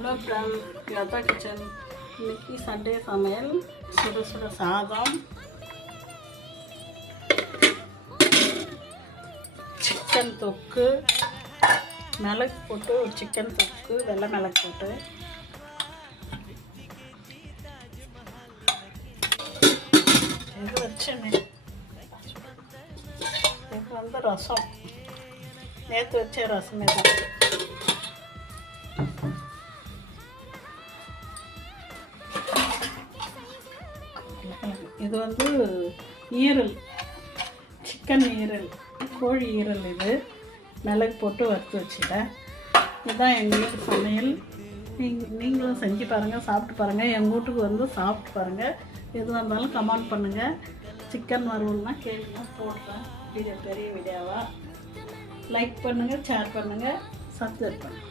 Hello friend, யதா kitchen. இன்னைக்கு Sunday சமையல். சுட சுட சாதம், சிக்கன் தொக்கு, மிளகு போட்டு ஒரு சிக்கன் தொக்கு, வெள்ளை மிளகு போட்டு, இது வச்சேன்னு. இது வந்து ரசம், நேற்று வச்ச ரசமே தான். இது வந்து ஈரல், சிக்கன் ஈரல், கோழி ஈரல். இது மிளகு போட்டு வறுத்து வச்சுட்டேன். இதுதான் எங்களுக்கு சமையல். நீங்களும் செஞ்சு பாருங்கள், சாப்பிட்டு பாருங்கள். எங்கள் வீட்டுக்கு வந்து சாப்பிட்டு பாருங்கள். எதுவாக இருந்தாலும் கமெண்ட் பண்ணுங்கள். சிக்கன் வறுவல்னால் கேளுங்க, போடுறேன். வீடியோ பெரிய வீடியோவாக லைக் பண்ணுங்கள், ஷேர் பண்ணுங்கள், சப்ஸ்கிரைப் பண்ணுங்கள்.